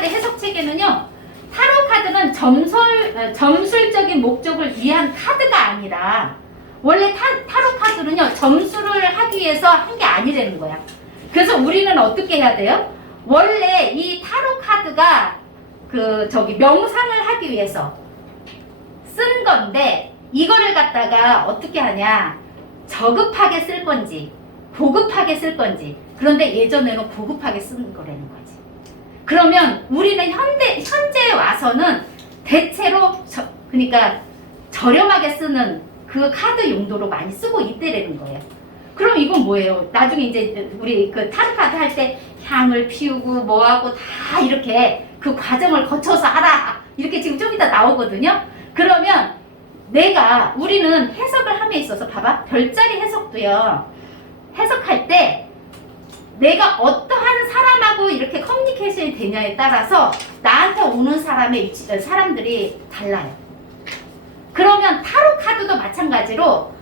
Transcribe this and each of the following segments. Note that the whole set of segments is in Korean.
카드 해석 체계는요. 타로 카드는 점술적인 목적을 위한 카드가 아니라 원래 타로 카드는요. 점수를 하기 위해서 한 게 아니라는 거야. 그래서 우리는 어떻게 해야 돼요? 원래 이 타로 카드가 명상을 하기 위해서 쓴 건데 이거를 갖다가 어떻게 하냐? 저급하게 쓸 건지 고급하게 쓸 건지. 그런데 예전에는 고급하게 쓰는 거라는 거지. 그러면 우리는 현재에 와서는 대체로 그러니까 저렴하게 쓰는 그 카드 용도로 많이 쓰고 있대라는 거예요. 그럼 이건 뭐예요? 나중에 이제 우리 그 타로 카드 할 때 향을 피우고 뭐하고 다 이렇게 그 과정을 거쳐서 하라. 이렇게 지금 좀 이따 나오거든요. 그러면 우리는 해석을 함에 있어서 봐봐. 별자리 해석도요. 해석할 때 내가 어떠한 사람하고 이렇게 커뮤니케이션이 되냐에 따라서 나한테 오는 사람들이 달라요. 그러면 타로 카드도 마찬가지로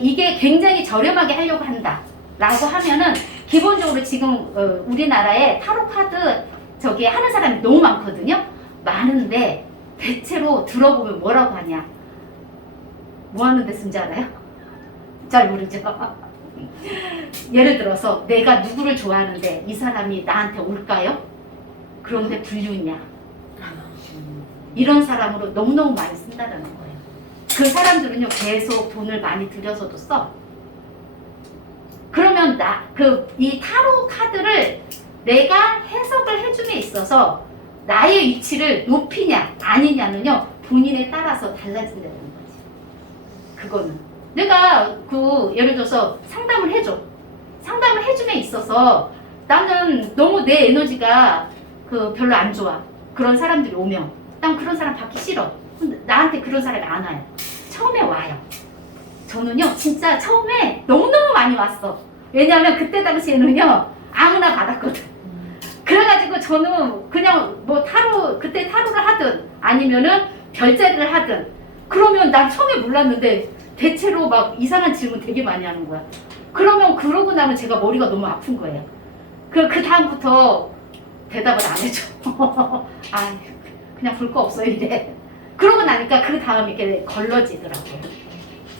이게 굉장히 저렴하게 하려고 한다 라고 하면은 기본적으로 지금 우리나라에 타로 카드 하는 사람이 너무 많거든요. 많은데 대체로 들어보면 뭐라고 하냐? 뭐 하는 데 쓴지 알아요? 잘 모르죠? 예를 들어서 내가 누구를 좋아하는데 이 사람이 나한테 올까요? 그런데 불륜이야. 이런 사람으로 너무너무 많이 쓴다는 거예요. 그 사람들은요 계속 돈을 많이 들여서도 써. 그러면 이 타로 카드를 내가 해석을 해줌에 있어서 나의 위치를 높이냐 아니냐는요 본인에 따라서 달라진다는 거지. 그거는 내가 예를 들어서 상담을 해줘. 상담을 해줌에 있어서 나는 너무 내 에너지가 별로 안 좋아. 그런 사람들이 오면 난 그런 사람 받기 싫어. 근데 나한테 그런 사람이 안 와요. 처음에 와요. 저는요 진짜 처음에 너무너무 많이 왔어. 왜냐하면 그때 당시에는요 아무나 받았거든. 그래가지고 저는 그냥 뭐 그때 타로를 하든 아니면은 별자리를 하든 그러면 난 처음에 몰랐는데 대체로 막 이상한 질문 되게 많이 하는 거야. 그러면 그러고 나면 제가 머리가 너무 아픈 거예요. 그 다음부터 대답을 안 해줘. 아, 그냥 볼 거 없어 이래. 그러고 나니까 그 다음 이렇게 걸러지더라고요.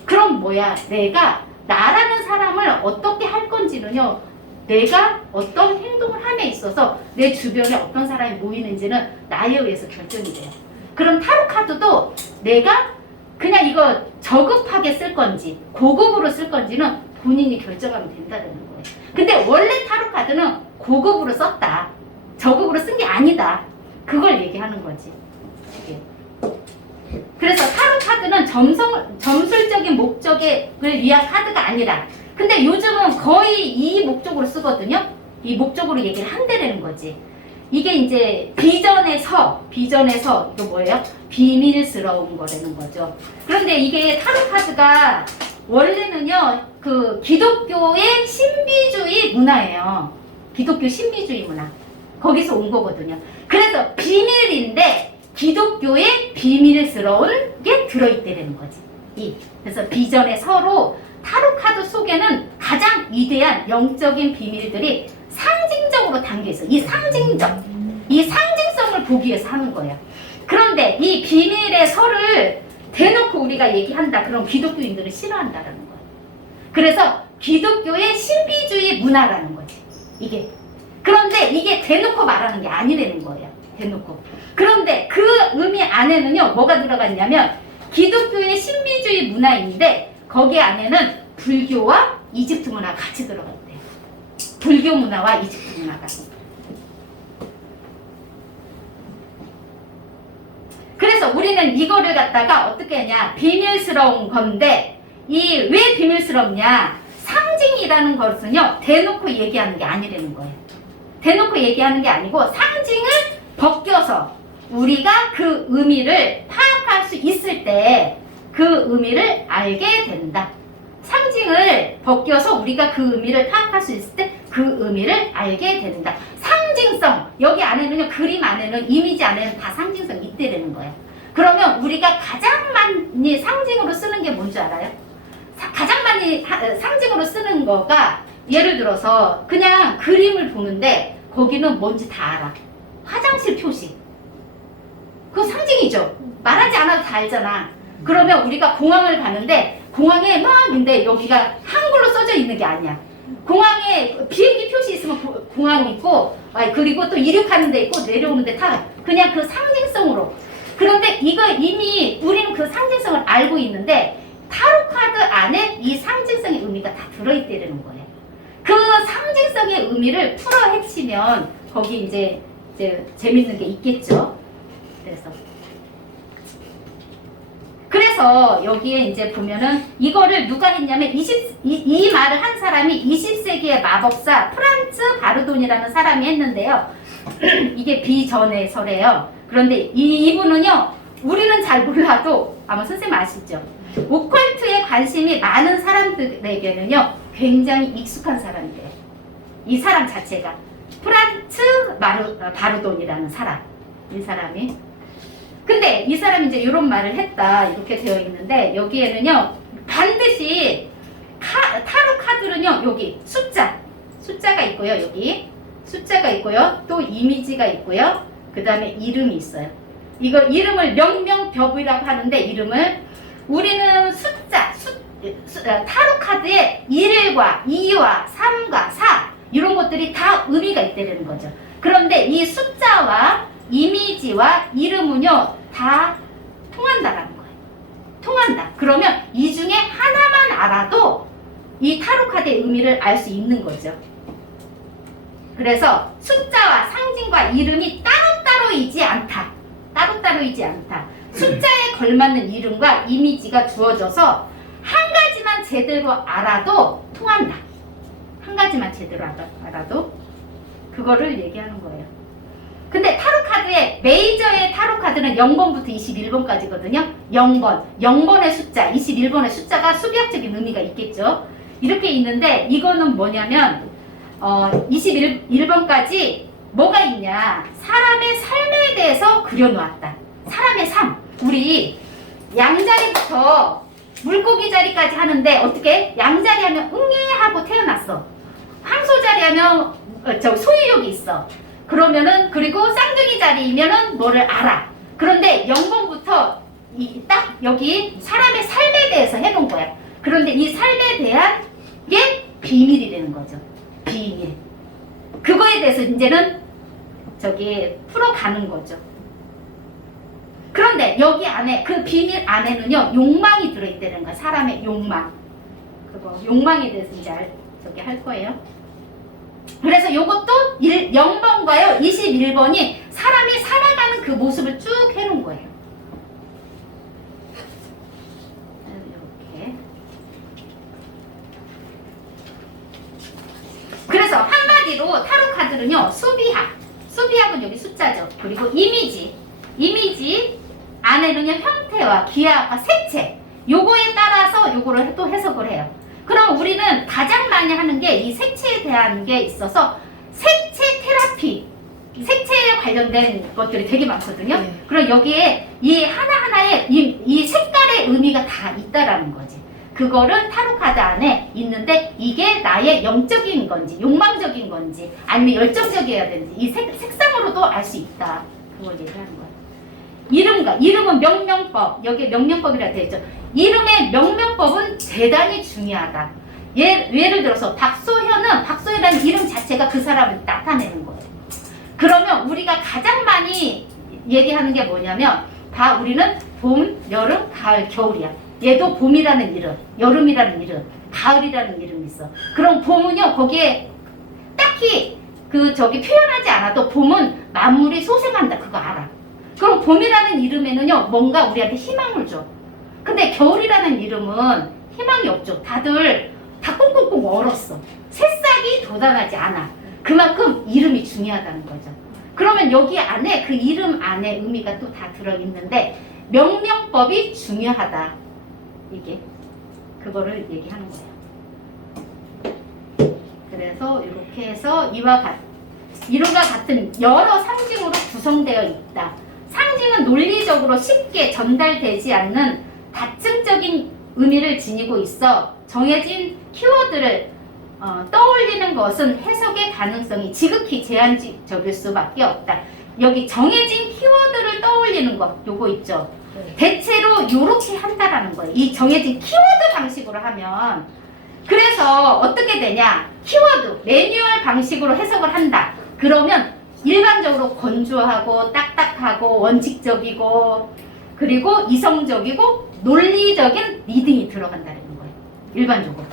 그럼 뭐야? 내가 나라는 사람을 어떻게 할 건지는요. 내가 어떤 행동을 함에 있어서 내 주변에 어떤 사람이 모이는지는 나에 의해서 결정이 돼요. 그럼 타로 카드도 내가 그냥 이거 저급하게 쓸 건지 고급으로 쓸 건지는 본인이 결정하면 된다는 거예요. 근데 원래 타로 카드는 고급으로 썼다. 저급으로 쓴 게 아니다. 그걸 얘기하는 거지. 그래서 타로 카드는 점술적인 목적을 위한 카드가 아니라 근데 요즘은 거의 이 목적으로 쓰거든요. 이 목적으로 얘기를 한다는 거지. 이게 이제 비전의 서 이거 뭐예요? 비밀스러운 거라는 거죠. 그런데 이게 타로 카드가 원래는요 기독교의 신비주의 문화예요. 기독교 신비주의 문화 거기서 온 거거든요. 그래서 비밀인데 기독교의 비밀스러운 게 들어있다는 거지. 그래서 비전의 서로 타로 카드 속에는 가장 위대한 영적인 비밀들이 상징적으로 담겨있어. 이 상징성을 보기 위해서 하는 거예요. 그런데 이 비밀의 서를 대놓고 우리가 얘기한다. 그럼 기독교인들은 싫어한다라는 거예요. 그래서 기독교의 신비주의 문화라는 거지. 이게. 그런데 이게 대놓고 말하는 게 아니라는 거예요. 대놓고. 그런데 그 의미 안에는요. 뭐가 들어갔냐면 기독교의 신비주의 문화인데 거기 안에는 불교와 이집트 문화가 같이 들어갔대요. 불교 문화와 이집트 문화가. 그래서 우리는 이거를 갖다가 어떻게 하냐. 비밀스러운 건데 왜 비밀스럽냐. 상징이라는 것은요. 대놓고 얘기하는 게 아니라는 거예요. 대놓고 얘기하는 게 아니고 상징을 벗겨서 우리가 그 의미를 파악할 수 있을 때 그 의미를 알게 된다. 상징을 벗겨서 우리가 그 의미를 파악할 수 있을 때 그 의미를 알게 된다. 상징성, 여기 안에는요, 그림 안에는, 이미지 안에는 다 상징성이 있대라는 거예요. 그러면 우리가 가장 많이 상징으로 쓰는 게 뭔지 알아요? 가장 많이 상징으로 쓰는 거가 예를 들어서 그냥 그림을 보는데 거기는 뭔지 다 알아. 화장실 표시. 그거 상징이죠. 말하지 않아도 다 알잖아. 그러면 우리가 공항을 가는데 공항에 막 있는데 여기가 한글로 써져 있는 게 아니야. 공항에 비행기 표시 있으면 공항 있고, 그리고 또 이륙하는 데 있고 내려오는 데 다 그냥 그 상징성으로. 그런데 이거 이미 우리는 그 상징성을 알고 있는데 타로 카드 안에 이 상징성의 의미가 다 들어있다는 거예요. 그 상징성의 의미를 풀어 헤치면 거기 이제 재밌는 게 있겠죠. 그래서 여기에 이제 보면은 이거를 누가 했냐면 이 말을 한 사람이 20세기의 마법사 프란츠 바르돈이라는 사람이 했는데요. 이게 비전의 설이에요. 그런데 이분은요, 우리는 잘 몰라도 아마 선생님 아시죠? 오컬트에 관심이 많은 사람들에게는요 굉장히 익숙한 사람이래요. 이 사람 자체가 프란츠 바르돈이라는 사람, 이 사람이. 근데 이 사람이 이제 이런 말을 했다 이렇게 되어 있는데, 여기에는요 반드시 타로 카드는요 여기 숫자가 있고요, 여기 숫자가 있고요, 또 이미지가 있고요, 그 다음에 이름이 있어요. 이거 이름을 명명벽이라고 하는데, 이름을 우리는 타로 카드에 1과 2와 3과 4 이런 것들이 다 의미가 있다는 거죠. 그런데 이 숫자와 이미지와 이름은요 다 통한다라는 거예요. 통한다. 그러면 이 중에 하나만 알아도 이 타로 카드의 의미를 알 수 있는 거죠. 그래서 숫자와 상징과 이름이 따로따로이지 않다. 따로따로이지 않다. 숫자에 걸맞는 이름과 이미지가 주어져서 한 가지만 제대로 알아도 통한다. 한 가지만 제대로 알아도 그거를 얘기하는 거예요. 근데 타로 카드의 메이저의 타로 카드는 0번부터 21번까지거든요. 0번의 숫자, 21번의 숫자가 수비학적인 의미가 있겠죠. 이렇게 있는데 이거는 뭐냐면 21번까지 뭐가 있냐, 사람의 삶에 대해서 그려놓았다. 사람의 삶. 우리 양자리부터 물고기 자리까지 하는데 어떻게? 양자리 하면 응애 하고 태어났어. 황소자리 하면 소유욕이 있어. 그러면은, 그리고 쌍둥이 자리이면은 뭐를 알아. 그런데 0번부터 딱 여기 사람의 삶에 대해서 해놓은 거야. 그런데 이 삶에 대한 게 비밀이 되는 거죠. 비밀. 그거에 대해서 이제는 풀어가는 거죠. 그런데 여기 안에, 그 비밀 안에는요 욕망이 들어있다는 거야. 사람의 욕망. 그거 욕망에 대해서 이제 할 거예요. 그래서 요것도 0번과요 21번이 사람이 살아가는 그 모습을 쭉 해놓은 거예요. 이렇게. 그래서 한마디로 타로 카드는요 수비학은 여기 숫자죠. 그리고 이미지 안에는요 형태와 기하와 색채, 요거에 따라서 요거를 또 해석을 해요. 그럼 우리는 가장 많이 하는 게 이 색채에 대한 게 있어서 색채 테라피, 색채에 관련된 것들이 되게 많거든요. 네. 그럼 여기에 이 하나하나에 이 색깔의 의미가 다 있다라는 거지. 그거를 타로 카드 안에 있는데, 이게 나의 영적인 건지 욕망적인 건지 아니면 열정적이어야 되는지 이 색상으로도 알 수 있다. 그걸 얘기하는 거야. 이름은 명명법, 여기에 명명법이라 되어 있죠. 이름의 명명법은 대단히 중요하다. 예를 들어서 박소현이라는 이름 자체가 그 사람을 나타내는 거예요. 그러면 우리가 가장 많이 얘기하는 게 뭐냐면, 우리는 봄, 여름, 가을, 겨울이야. 얘도 봄이라는 이름, 여름이라는 이름, 가을이라는 이름이 있어. 그럼 봄은요 거기에 딱히 표현하지 않아도 봄은 만물이 소생한다, 그거 알아. 그럼 봄이라는 이름에는요 뭔가 우리한테 희망을 줘. 근데 겨울이라는 이름은 희망이 없죠. 다들 다 꽁꽁꽁 얼었어. 새싹이 돋아나지 않아. 그만큼 이름이 중요하다는 거죠. 그러면 여기 안에 그 이름 안에 의미가 또 다 들어있는데, 명명법이 중요하다. 이게 그거를 얘기하는 거예요. 그래서 이렇게 해서 이와 같은 여러 상징으로 구성되어 있다. 상징은 논리적으로 쉽게 전달되지 않는 다층적인 의미를 지니고 있어 정해진 키워드를 떠올리는 것은 해석의 가능성이 지극히 제한적일 수밖에 없다. 여기 정해진 키워드를 떠올리는 것, 요거 있죠. 대체로 요렇게 한다라는 거예요. 이 정해진 키워드 방식으로 하면. 그래서 어떻게 되냐? 키워드, 매뉴얼 방식으로 해석을 한다. 그러면 일반적으로 건조하고 딱딱하고 원칙적이고 그리고 이성적이고 논리적인 리딩이 들어간다는 거예요. 일반적으로.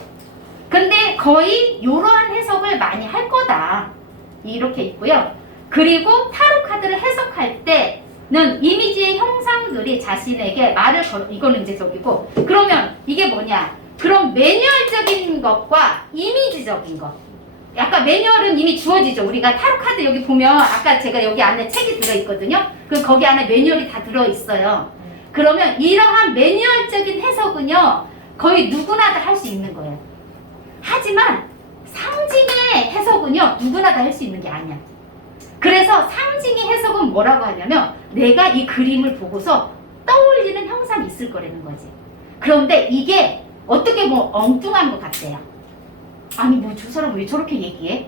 근데 거의 이러한 해석을 많이 할 거다. 이렇게 있고요. 그리고 타로 카드를 해석할 때는 이미지의 형상들이 자신에게 말을 걸어, 이거는 이제 저기고, 그러면 이게 뭐냐? 그럼 매뉴얼적인 것과 이미지적인 것. 약간 매뉴얼은 이미 주어지죠. 우리가 타로 카드 여기 보면 아까 제가 여기 안에 책이 들어있거든요. 그 거기 안에 매뉴얼이 다 들어있어요. 그러면 이러한 매뉴얼적인 해석은요, 거의 누구나 다 할 수 있는 거예요. 하지만 상징의 해석은요, 누구나 다 할 수 있는 게 아니야. 그래서 상징의 해석은 뭐라고 하냐면 내가 이 그림을 보고서 떠올리는 형상이 있을 거라는 거지. 그런데 이게 어떻게 뭐 엉뚱한 것 같대요. 아니 뭐 저 사람 왜 저렇게 얘기해?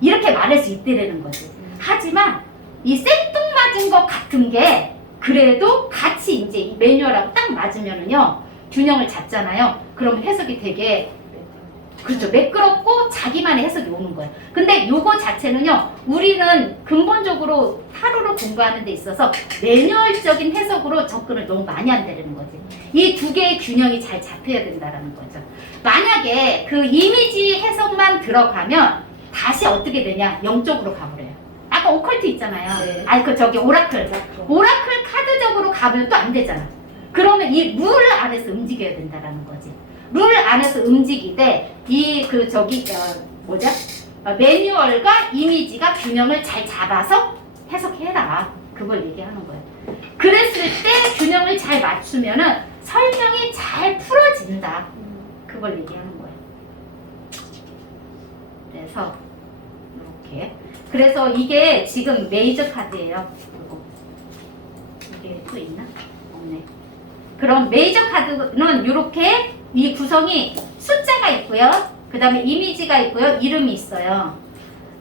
이렇게 말할 수 있대라는 거지. 하지만 이 생뚱맞은 것 같은 게 그래도 같이 이제 이 매뉴얼하고 딱 맞으면은요, 균형을 잡잖아요. 그러면 해석이 되게, 그렇죠, 매끄럽고 자기만의 해석이 오는 거예요. 근데 요거 자체는요, 우리는 근본적으로 타로를 공부하는 데 있어서 매뉴얼적인 해석으로 접근을 너무 많이 한다는 거지. 이 두 개의 균형이 잘 잡혀야 된다는 거죠. 만약에 그 이미지 해석만 들어가면 다시 어떻게 되냐, 영적으로 가버려요. 아까 오컬트 있잖아요. 네. 아니 그 저기 오라클 카드적으로 가면 또 안 되잖아. 그러면 이 룰 안에서 움직여야 된다라는 거지. 룰 안에서 움직이되 이 그 저기 뭐죠? 매뉴얼과 이미지가 균형을 잘 잡아서 해석해라. 그걸 얘기하는 거예요. 그랬을 때 균형을 잘 맞추면은 설명이 잘 풀어진다. 그걸 얘기하는 거예요. 그래서 이렇게. 그래서 이게 지금 메이저 카드예요. 이게 또 있나? 없네. 그럼 메이저 카드는 이렇게 이 구성이 숫자가 있고요. 그 다음에 이미지가 있고요. 이름이 있어요.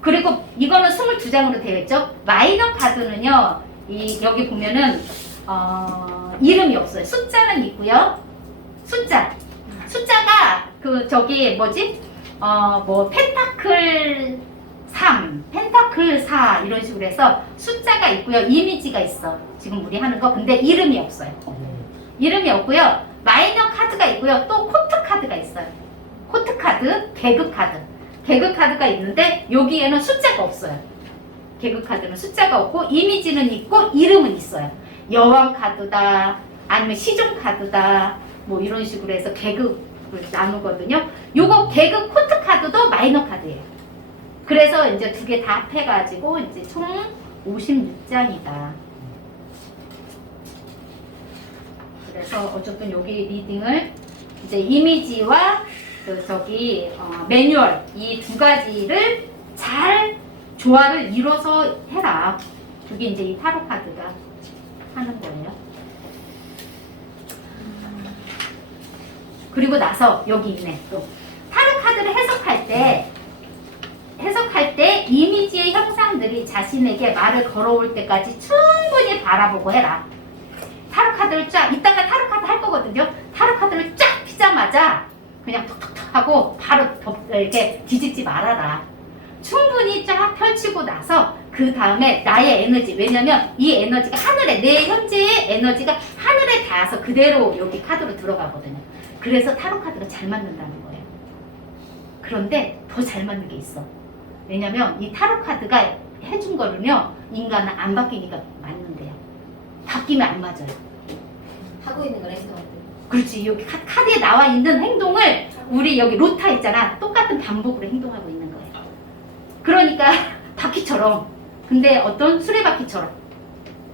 그리고 이거는 22장으로 되어 있죠. 마이너 카드는요. 여기 보면은 이름이 없어요. 숫자는 있고요. 숫자가 그 저기 뭐지? 뭐 펜타클 3, 펜타클 4 이런 식으로 해서 숫자가 있고요. 이미지가 있어. 지금 우리 하는 거. 근데 이름이 없어요. 이름이 없고요. 마이너 카드가 있고요. 또 코트 카드가 있어요. 코트 카드, 개그 카드. 개그 카드가 있는데 여기에는 숫자가 없어요. 개그 카드는 숫자가 없고 이미지는 있고 이름은 있어요. 여왕 카드다, 아니면 시종 카드다, 뭐 이런 식으로 해서 개그를 나누거든요. 요거 개그 코트 카드도 마이너 카드예요. 그래서 이제 두 개 다 합해가지고 이제 총 56장이다. 그래서 어쨌든 여기 리딩을 이제 이미지와 그 저기 매뉴얼 이 두 가지를 잘 조화를 이뤄서 해라. 그게 이제 이 타로 카드가 하는 거예요. 그리고 나서 여기 있네. 또 타로 카드를 해석할 때 이미지의 형상들이 자신에게 말을 걸어올 때까지 충분히 바라보고 해라. 타로 카드를 쫙, 이따가 타로 카드 할 거거든요. 타로 카드를 쫙 피자마자 그냥 톡톡톡 하고 바로 이렇게 뒤집지 말아라. 충분히 쫙 펼치고 나서 그 다음에 나의 에너지, 왜냐면 이 에너지가 하늘에, 내 현재의 에너지가 하늘에 닿아서 그대로 여기 카드로 들어가거든요. 그래서 타로 카드가 잘 맞는다는 거예요. 그런데 더 잘 맞는 게 있어. 왜냐면 이 타로 카드가 해준 거는요, 인간은 안 바뀌니까 맞는데요. 바뀌면 안 맞아요. 하고 있는 거랑 행동. 그렇지. 여기 카드에 나와 있는 행동을 우리 여기 로타 있잖아. 똑같은 반복으로 행동하고 있는 거예요. 그러니까 바퀴처럼. 근데 어떤 수레바퀴처럼.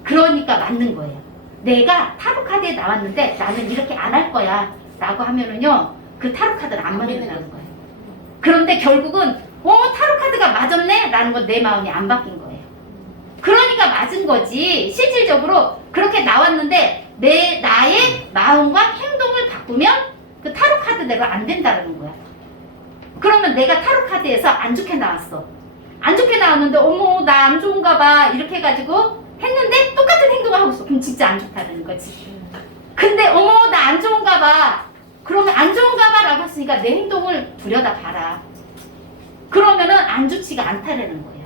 그러니까 맞는 거예요. 내가 타로 카드에 나왔는데 나는 이렇게 안 할 거야 라고 하면은요, 그 타로 카드를 안 맞는다는 거예요. 그런데 결국은 타로 카드가 맞았네 라는 건 내 마음이 안 바뀐 거예요. 그러니까 맞은 거지. 실질적으로 그렇게 나왔는데 나의 마음과 행동을 바꾸면 그 타로 카드대로 안 된다는 거야. 그러면 내가 타로 카드에서 안 좋게 나왔어. 안 좋게 나왔는데 어머 나 안 좋은가 봐 이렇게 해가지고 했는데 똑같은 행동을 하고 있어. 그럼 진짜 안 좋다는 거지. 근데 어머 나 안 좋은가 봐. 그러면 안 좋은가 봐 라고 했으니까 내 행동을 들여다봐라. 그러면은 안 좋지가 않다라는 거예요.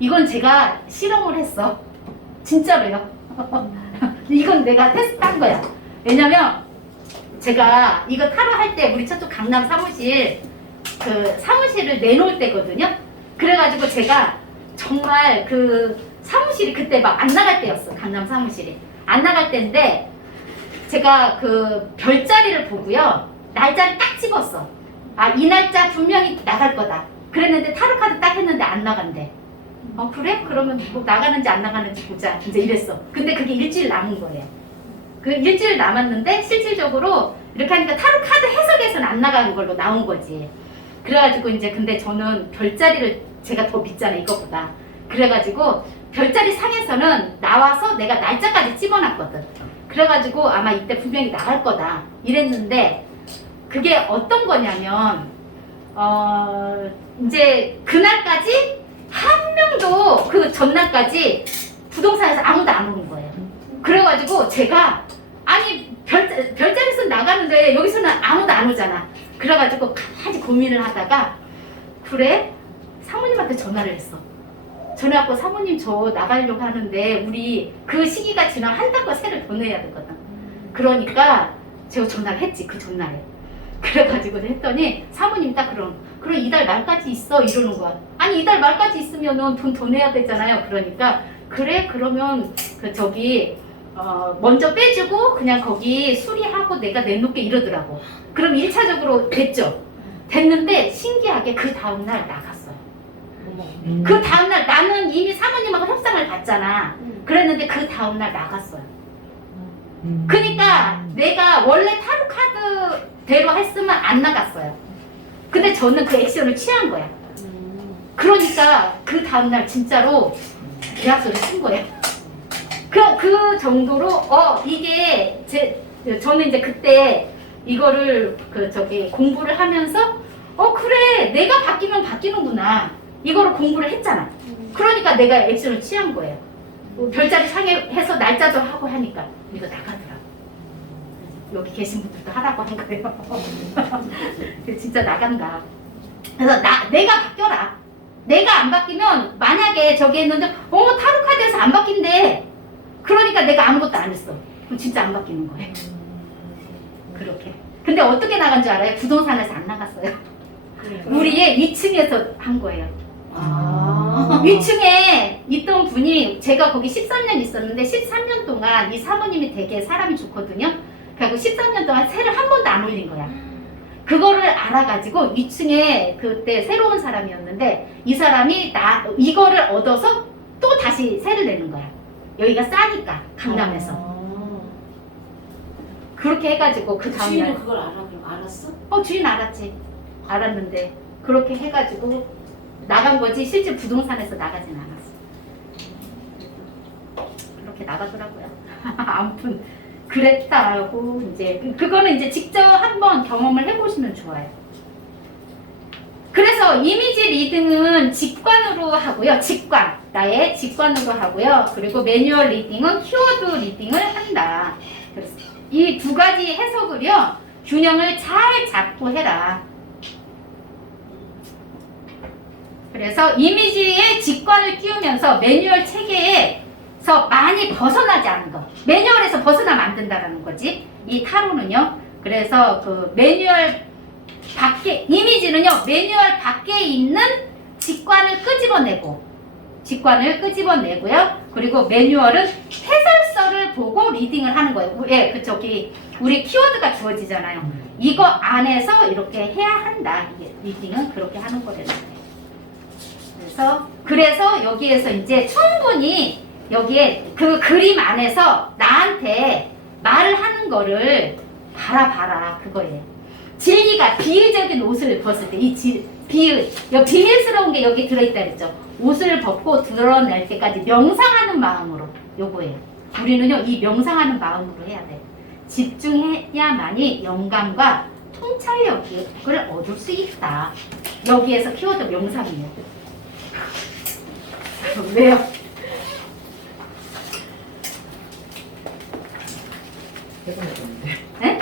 이건 제가 실험을 했어. 진짜로요. 이건 내가 테스트한 거야. 왜냐면 제가 이거 타로 할 때 우리 저쪽 강남 사무실 그 사무실을 내놓을 때거든요. 그래가지고 제가 정말 그 사무실이 그때 막 안 나갈 때였어. 강남 사무실이 안 나갈 때인데 제가 그 별자리를 보고요. 날짜를 딱 집었어. 아, 이 날짜 분명히 나갈 거다. 그랬는데 타로 카드 딱 했는데 안 나간대. 그래? 그러면 뭐 나가는지 안 나가는지 보자. 이제 이랬어. 근데 그게 일주일 남은 거예요. 그 일주일 남았는데 실질적으로 이렇게 하니까 타로 카드 해석에서는 안 나가는 걸로 나온 거지. 그래가지고 이제 근데 저는 별자리를 제가 더 믿잖아요. 이것보다. 그래가지고 별자리 상에서는 나와서 내가 날짜까지 집어놨거든. 그래가지고 아마 이때 분명히 나갈 거다. 이랬는데 그게 어떤 거냐면 이제 그날까지 한 명도 그 전날까지 부동산에서 아무도 안 오는 거예요. 그래가지고 제가 아니 별자리에서 나가는데 여기서는 아무도 안 오잖아. 그래가지고 가만히 고민을 하다가 그래? 사모님한테 전화를 했어. 전화하고 사모님 저 나가려고 하는데 우리 그 시기가 지나면 한 달과 세를 더 내야 되거든. 그러니까 제가 전화를 했지 그 전날에. 그래가지고 했더니 사모님 딱 그럼 이달 말까지 있어 이러는 거야. 아니 이달 말까지 있으면은 돈 더 내야 되잖아요. 그러니까 그래 그러면 그 저기 먼저 빼주고 그냥 거기 수리하고 내가 내놓게 이러더라고. 그럼 1차적으로 됐죠. 됐는데 신기하게 그 다음날 나갔어요. 그 다음날 나는 이미 사모님하고 협상을 봤잖아. 그랬는데 그 다음날 나갔어요. 그러니까 내가 원래 타로 카드대로 했으면 안 나갔어요. 근데 저는 그 액션을 취한 거야. 그러니까 그 다음날 진짜로 계약서를 쓴 거예요. 그 정도로 이게 저는 이제 그때 이거를 공부를 하면서 그래 내가 바뀌면 바뀌는구나 이거를 공부를 했잖아. 그러니까 내가 액션을 취한 거예요. 별자리 상에 해서 날짜도 하고 하니까 이거 나가더라고. 여기 계신 분들도 하라고 한 거예요. 진짜 나간다. 그래서 내가 바뀌어라. 내가 안 바뀌면 만약에 저기 했는데 타로 카드에서 안 바뀐대. 그러니까 내가 아무것도 안 했어. 그럼 진짜 안 바뀌는 거예요. 그렇게. 근데 어떻게 나간 줄 알아요? 부동산에서 안 나갔어요. 우리의 위층에서 한 거예요. 위층에 있던 분이 제가 거기 13년 있었는데 13년 동안 이 사모님이 되게 사람이 좋거든요. 그리고 13년 동안 세를 한 번도 안 올린 거야. 그거를 알아가지고 위층에 그때 새로운 사람이었는데 이 사람이 이거를 얻어서 또 다시 세를 내는 거야. 여기가 싸니까 강남에서. 그렇게 해가지고 그 다음날 주인은 그걸 알았어? 주인 알았지. 알았는데 그렇게 해가지고 나간 거지 실제 부동산에서 나가진 않았어. 그렇게 나가더라고요. 아무튼 그랬다고 이제 그거는 이제 직접 한번 경험을 해보시면 좋아요. 그래서 이미지 리딩은 직관으로 하고요. 나의 직관으로 하고요. 그리고 매뉴얼 리딩은 키워드 리딩을 한다. 그래서 이 두 가지 해석을요. 균형을 잘 잡고 해라. 그래서 이미지에 직관을 띄우면서 매뉴얼 체계에서 많이 벗어나지 않은 거. 매뉴얼에서 벗어나면 안 된다는 거지. 이 타로는요. 그래서 그 매뉴얼 밖에, 이미지는요. 매뉴얼 밖에 있는 직관을 끄집어내고요. 그리고 매뉴얼은 해설서를 보고 리딩을 하는 거예요. 우리 키워드가 주어지잖아요. 이거 안에서 이렇게 해야 한다. 이게 리딩은 그렇게 하는 거래요. 그래서 여기에서 이제 충분히 여기에 그 그림 안에서 나한테 말을 하는 거를 봐라 그거예요. 진리가 비유적인 옷을 벗을 때 이 비밀스러운 게 여기 들어있다 그랬죠. 옷을 벗고 드러낼 때까지 명상하는 마음으로 요거예요. 우리는요 이 명상하는 마음으로 해야 돼. 집중해야만이 영감과 통찰력을 얻을 수 있다. 여기에서 키워드 명사이요. 왜요? 해본 적 없는데. 네?